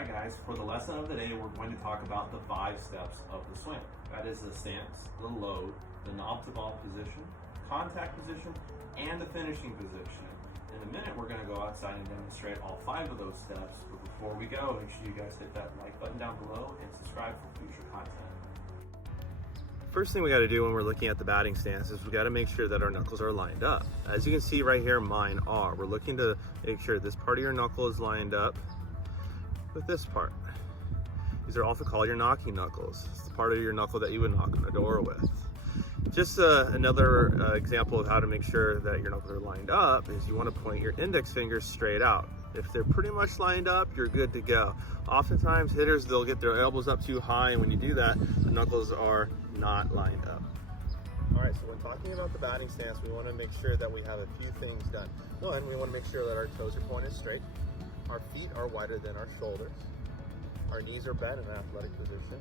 Alright guys, for the lesson of the day, we're going to talk about the 5 steps of the swing. That is the stance, the load, the knob to ball position, contact position, and the finishing position. In a minute, we're going to go outside and demonstrate all 5 of those steps. But before we go, make sure you guys hit that like button down below and subscribe for future content. First thing we got to do when we're looking at the batting stance is we got to make sure that our knuckles are lined up. As you can see right here, mine are. We're looking to make sure this part of your knuckle is lined up with this part. These are also called your knocking knuckles. It's the part of your knuckle that you would knock on a door with. Just another example of how to make sure that your knuckles are lined up is you want to point your index fingers straight out. If they're pretty much lined up, you're good to go. Oftentimes hitters, they'll get their elbows up too high, and when you do that, the knuckles are not lined up. All right, so when talking about the batting stance, we want to make sure that we have a few things done. One, we want to make sure that our toes are pointed straight, our feet are wider than our shoulders, our knees are bent in an athletic position,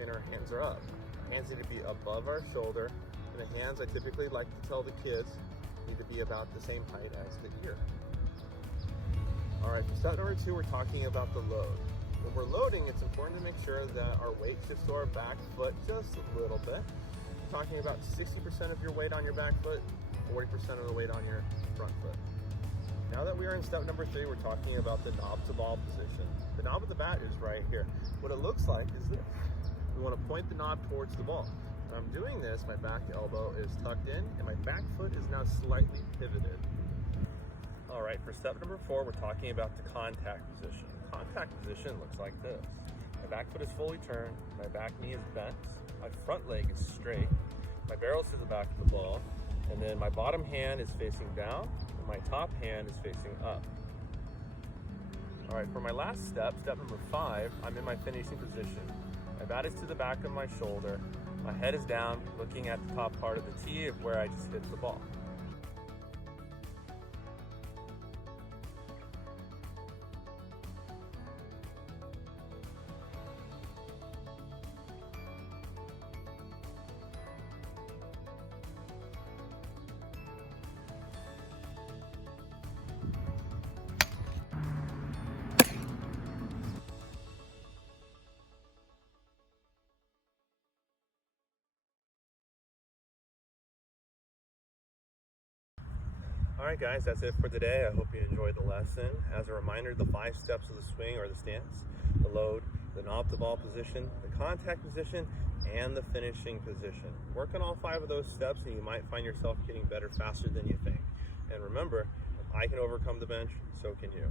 and our hands are up. Our hands need to be above our shoulder, and the hands, I typically like to tell the kids, need to be about the same height as the ear. All right, for step number 2, we're talking about the load. When we're loading, it's important to make sure that our weight shifts to our back foot just a little bit. We're talking about 60% of your weight on your back foot, 40% of the weight on your front foot. Now that we are in step number 3, we're talking about the knob to ball position. The knob of the bat is right here. What it looks like is this. We want to point the knob towards the ball. When I'm doing this, my back elbow is tucked in and my back foot is now slightly pivoted. All right, for step number 4, we're talking about the contact position. The contact position looks like this. My back foot is fully turned, my back knee is bent, my front leg is straight, my barrel's to the back of the ball, and then my bottom hand is facing down, and my top hand is facing up. All right, for my last step, step number 5, I'm in my finishing position. My bat is to the back of my shoulder, my head is down, looking at the top part of the tee of where I just hit the ball. Alright guys, that's it for today. I hope you enjoyed the lesson. As a reminder, the 5 steps of the swing are the stance, the load, the knob to ball position, the contact position, and the finishing position. Work on all 5 of those steps and you might find yourself getting better faster than you think. And remember, if I can overcome the bench, so can you.